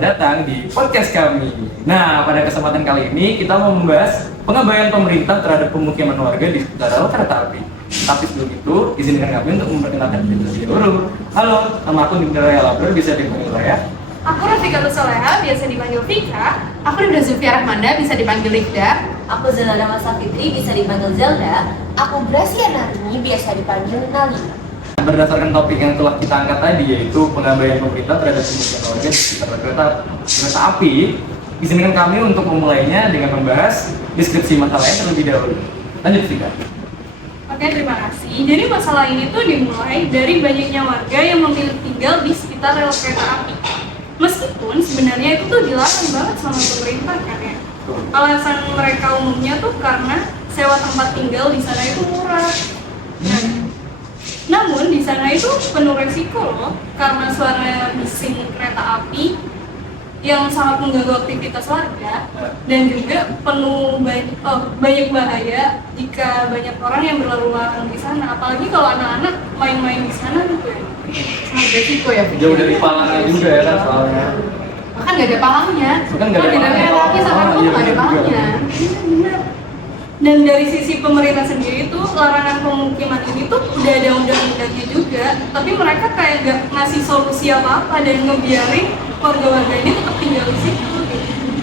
Datang di podcast kami. Nah, pada kesempatan kali ini kita mau membahas pengabaian pemerintah terhadap pemukiman warga di sekitar rel kereta api. Tapi sebelum itu, izinkan kami untuk memperkenalkan diri terlebih dahulu. Halo, nama aku Dinda Raya Labra, bisa dipanggil Raya. Aku Rafika Lusoleha, biasa dipanggil Vika. Aku Dinda Zulfia Rahmanda, bisa dipanggil Livda. Aku Zelda Masa Fitri, bisa dipanggil Zelda. Aku Gracia Narni, biasa dipanggil Nali. Berdasarkan topik yang telah kita angkat tadi, yaitu pengabaian pemerintah terhadap pemukiman warga di sekitar kereta api, izinkan kami untuk memulainya dengan membahas deskripsi masalahnya terlebih dahulu. Lanjut, Vika. Oke, terima kasih. Jadi masalah ini tuh dimulai dari banyaknya warga yang memilih tinggal di sekitar rel kereta api. Meskipun sebenarnya itu tuh dilarang banget sama pemerintah kan ya. Alasan mereka umumnya tuh karena sewa tempat tinggal di sana itu murah. Namun di sana itu penuh resiko loh, karena suara bising kereta api yang sangat mengganggu aktivitas warga dan juga penuh banyak bahaya jika banyak orang yang berlalu lalang di sana. Apalagi kalau anak-anak main-main di sana gitu ya. Sangat resiko ya. Jauh dari palangnya juga ya kan soalnya. Bahkan nggak ada palangnya. Bahkan nggak ada palangnya. Lagi sama rumah nggak ada palangnya. Benar. Dan dari sisi pemerintah sendiri tuh larangan pemukiman ini tuh udah ada undang-undangnya juga, tapi mereka kayak gak ngasih solusi apa-apa dan ngebiarin warga-warga ini tetap tinggal di situ.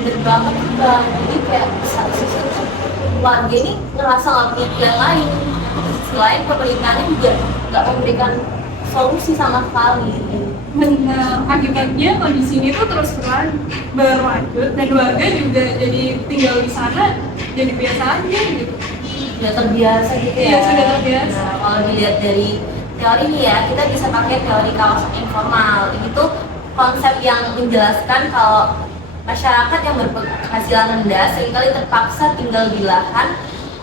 Bener banget Bang, jadi kayak satu sisi tuh warga ini ngerasa gak punya pilihan lain. Selain pemerintahnya juga gak memberikan solusi sama sekali. Benar, akibatnya kondisi ini tuh terus berlanjut dan warga juga jadi tinggal di sana jadi biasa aja gitu. Sudah terbiasa gitu ya. Iya, sudah terbiasa. Nah, kalau dilihat dari teori ini ya, kita bisa pakai teori kawasan informal. Ini tuh konsep yang menjelaskan kalau masyarakat yang berpenghasilan rendah seringkali terpaksa tinggal di lahan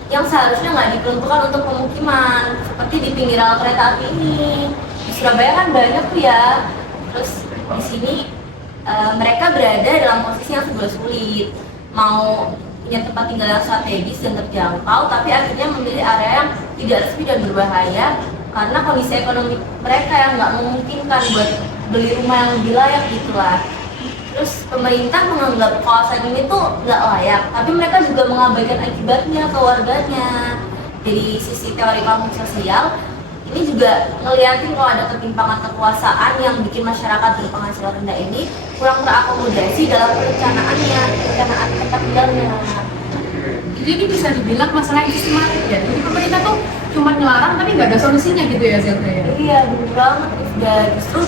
yang seharusnya nggak diperuntukkan untuk pemukiman, seperti di pinggir rel kereta api ini. Di Surabaya kan banyak tuh ya. Terus di sini mereka berada dalam posisi yang serba sulit, mau punya tempat tinggal yang strategis dan terjangkau, tapi akhirnya memilih area yang tidak resmi dan berbahaya karena kondisi ekonomi mereka yang nggak memungkinkan buat beli rumah yang lebih layak gitulah. Terus pemerintah menganggap kawasan ini tuh nggak layak, tapi mereka juga mengabaikan akibatnya ke warganya. Dari sisi teori konflik sosial, ini juga ngeliatin kalau ada ketimpangan kekuasaan yang bikin masyarakat berpenghasilan rendah ini kurang terakomodasi dalam perencanaan tempat tinggalnya. Jadi ini bisa dibilang masalah yang sistematik ya. Jadi pemerintah tuh cuma ngelarang tapi nggak ada solusinya gitu ya Zelda ya. Iya, bener banget. Dan justru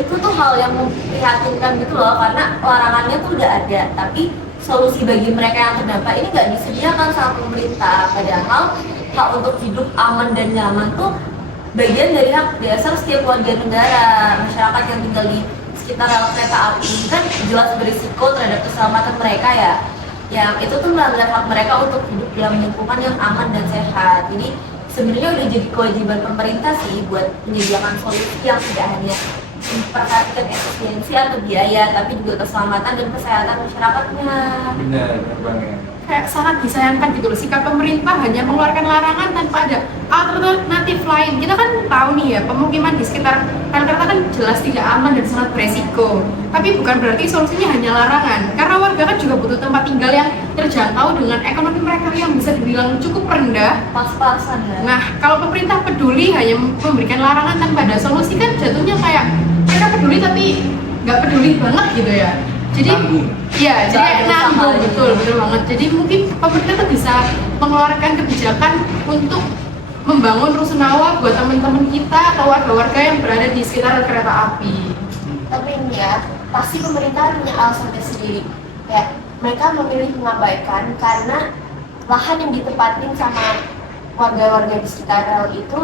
itu tuh hal yang memprihatinkan gitu loh, karena larangannya tuh udah ada, tapi solusi bagi mereka yang terdampak ini nggak disediakan sama pemerintah. Padahal hak untuk hidup aman dan nyaman tuh bagian dari hak dasar setiap warga negara. Masyarakat yang tinggal di sekitar rel kereta api ini kan jelas berisiko terhadap keselamatan mereka ya. Yang itu tuh melanggar hak mereka untuk hidup dalam lingkungan yang aman dan sehat. Jadi sebenarnya udah jadi kewajiban pemerintah sih buat menyediakan solusi yang tidak hanya memperhatikan efisiensi atau biaya, tapi juga keselamatan dan kesehatan masyarakatnya. Benar banget. Kayak sangat disayangkan gitu loh, sikap pemerintah hanya mengeluarkan larangan tanpa ada alternatif lain. Kita kan tahu nih ya, pemukiman di sekitar rel kereta kan jelas tidak aman dan sangat beresiko. Tapi bukan berarti solusinya hanya larangan, karena warga kan juga butuh tempat tinggal yang terjangkau dengan ekonomi mereka yang bisa dibilang cukup rendah. Pas-pasan ya. Nah, kalau pemerintah peduli hanya memberikan larangan tanpa ada solusi kan jatuhnya kayak mereka peduli tapi nggak peduli banget gitu ya. Jadi Nanggung. iya, jadi kayak Soal nanggung, bersama. betul banget. Jadi mungkin pemerintah tuh bisa mengeluarkan kebijakan untuk membangun rusunawa buat teman-teman kita atau warga-warga yang berada di sekitar kereta api. Tapi ini ya, pasti pemerintah punya alasannya sendiri. Kayak mereka memilih mengabaikan karena lahan yang ditempatin sama warga-warga di sekitar rel itu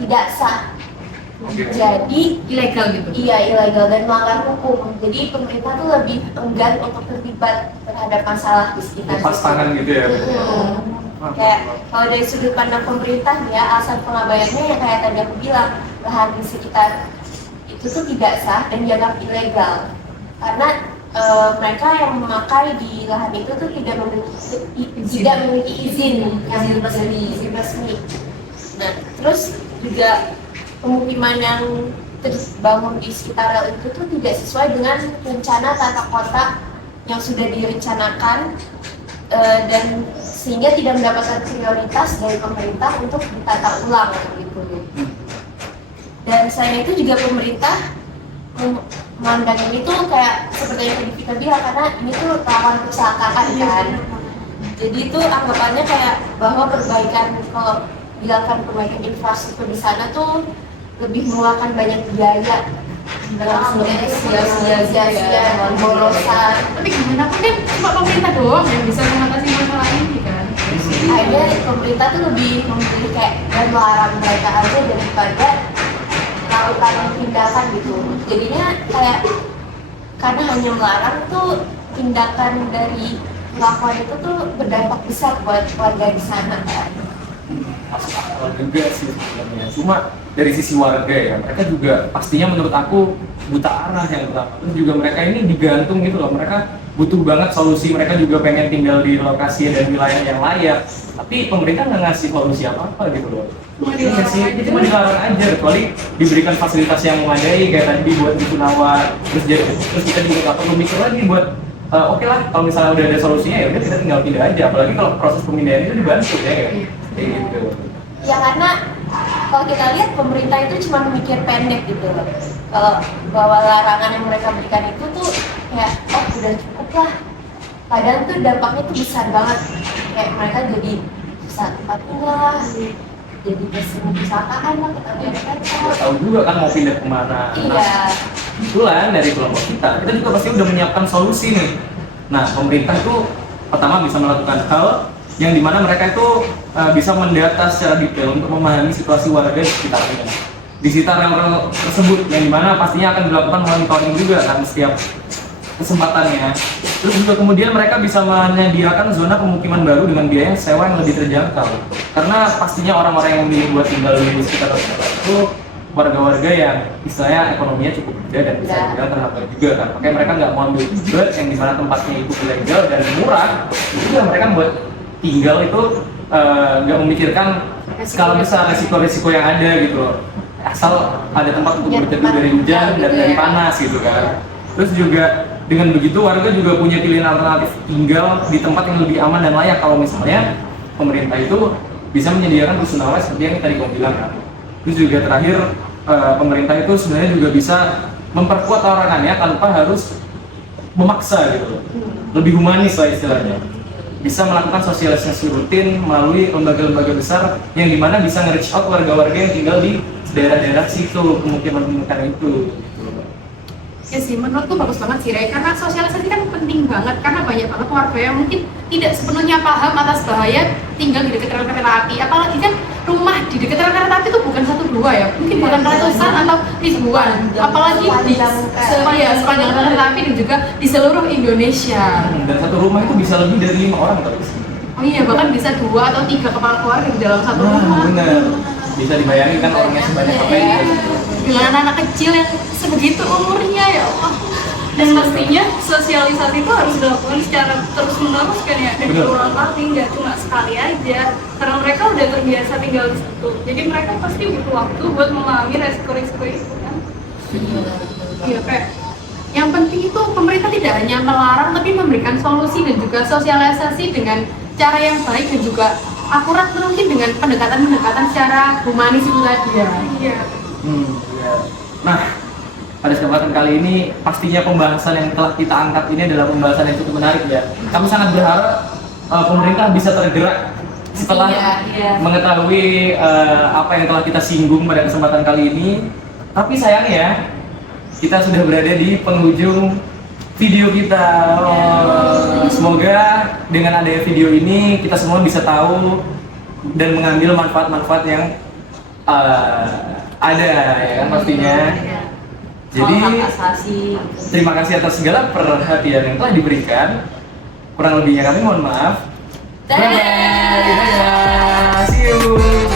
tidak sah. Oke. Jadi Ilegal gitu. iya ilegal dan melanggar hukum. Jadi pemerintah tuh lebih enggan untuk terlibat terhadap masalah di sekitar Lepas situ. tangan gitu ya. Kayak kalau dari sudut pandang pemerintah nih ya, alasan pengabaiannya yang kayak tadi aku bilang, lahan di sekitar itu tuh tidak sah dan dianggap ilegal karena mereka yang memakai di lahan itu tuh tidak memiliki izin yang resmi. Nah, terus juga pemukiman yang terbangun di sekitar rel itu tuh tidak sesuai dengan rencana tata kota yang sudah direncanakan dan sehingga tidak mendapatkan prioritas dari pemerintah untuk ditata ulang gitu. Dan selain itu juga pemerintah memandang ini tuh kayak seperti yang tadi kita bilang karena ini tuh rawan kecelakaan kan. Jadi itu anggapannya kayak bahwa kalau dilakukan perbaikan infrastruktur di sana tuh lebih mengeluarkan banyak biaya dalam sia-sia pemborosan. Tapi gimana pun kan cuma pemerintah doang yang bisa mengatasi masalah ini kan. Akhirnya pemerintah tuh lebih memilih kayak dan melarang mereka aja daripada melakukan tindakan gitu. Jadinya kayak karena hanya melarang tuh tindakan dari pelakuan itu tuh berdampak besar buat warga di sana kan. Masuk akal juga sih sebenarnya. Cuma dari sisi warga ya, mereka juga pastinya menurut aku buta arah yang pertama. Terus juga mereka ini digantung gitu loh. Mereka butuh banget solusi. Mereka juga pengen tinggal di lokasi dan wilayah yang layak. Tapi pemerintah nggak ngasih solusi apa-apa gitu loh. Cuma dilarang aja, kecuali diberikan fasilitas yang memadai kayak tadi dibuat di Tunawa. Terus kita juga nggak perlu mikir lagi buat oke lah kalau misalnya udah ada solusinya ya udah kita tinggal pindah aja. Apalagi kalau proses pemindahan itu dibantu ya kan. Kayak gitu. Ya karena kalau kita lihat pemerintah itu cuma mikir pendek gitu loh. Kalau bahwa larangan yang mereka berikan itu tuh kayak oh udah cukup lah. Padahal tuh dampaknya tuh besar banget. Kayak mereka jadi susah tempat tinggal, jadi kecelakaan lah, ketagihan Nggak tahu juga kan mau pindah kemana. Iya. Kebetulan dari kelompok kita juga pasti udah menyiapkan solusi nih. Nah, pemerintah itu pertama bisa melakukan hal yang dimana mereka itu bisa mendata secara detail untuk memahami situasi warga di sekitarnya. Di sekitar rel tersebut, yang dimana pastinya akan dilakukan monitoring juga kan setiap kesempatannya. Terus juga kemudian mereka bisa menyediakan zona pemukiman baru dengan biaya sewa yang lebih terjangkau. Karena pastinya orang-orang yang memilih buat tinggal di sekitar itu warga-warga yang istilahnya ekonominya cukup gede dan bisa dibilang terhambat juga kan. Makanya mereka nggak mau ambil ribet yang dimana tempatnya itu ilegal dan murah. Itu juga mereka buat tinggal itu nggak memikirkan skala besar resiko-resiko yang ada gitu loh. Asal ada tempat untuk berteduh dari hujan dan dari panas gitu kan. Terus juga dengan begitu warga juga punya pilihan alternatif tinggal di tempat yang lebih aman dan layak kalau misalnya pemerintah itu bisa menyediakan rusunawa seperti yang tadi kamu bilang kan. Terus juga terakhir pemerintah itu sebenarnya juga bisa memperkuat larangannya tanpa harus memaksa gitu loh. Lebih humanis lah istilahnya. Bisa melakukan sosialisasi rutin melalui lembaga-lembaga besar yang dimana bisa nge-reach out warga-warga yang tinggal di daerah-daerah situ, pemukiman-pemukiman itu. Ya sih, menurutku bagus banget sih Ray, karena sosialisasi kan penting banget karena banyak banget warga yang mungkin tidak sepenuhnya paham atas bahaya tinggal di dekat rel kereta api. Apalagi kan rumah di dekat rel kereta api itu bukan satu dua ya, mungkin bukan ratusan atau ribuan. Apalagi di sepanjang rel kereta api dan juga di seluruh Indonesia. Dan satu rumah itu bisa lebih dari 5 orang kali sih. Oh iya, bahkan bisa 2 atau 3 kepala keluarga di dalam satu rumah. Bener. Bisa dibayangin kan orangnya sebanyak apa itu. Dengan anak kecil yang sebegitu umurnya ya Allah. Dan pastinya sosialisasi itu harus dilakukan secara terus menerus kan ya, berulang kali, nggak cuma sekali aja karena mereka udah terbiasa tinggal di situ, jadi mereka pasti butuh waktu buat memahami resiko-resiko itu kan. Iya kayak yang penting itu pemerintah tidak hanya melarang tapi memberikan solusi dan juga sosialisasi dengan cara yang baik dan juga akurat, mungkin dengan pendekatan-pendekatan secara humanis itu tadi ya. iya. Iya. Nah, pada kesempatan kali ini pastinya pembahasan yang telah kita angkat ini adalah pembahasan yang cukup menarik ya. Kami sangat berharap pemerintah bisa tergerak setelah Iya. mengetahui apa yang telah kita singgung pada kesempatan kali ini. Tapi sayangnya kita sudah berada di penghujung video kita. Semoga dengan adanya video ini kita semua bisa tahu dan mengambil manfaat-manfaat yang ada ya kan pastinya. Jadi Soal hak asasi. terima kasih atas segala perhatian yang telah diberikan. Kurang lebihnya kami mohon maaf. Dadah. Bye. Dadah. See you.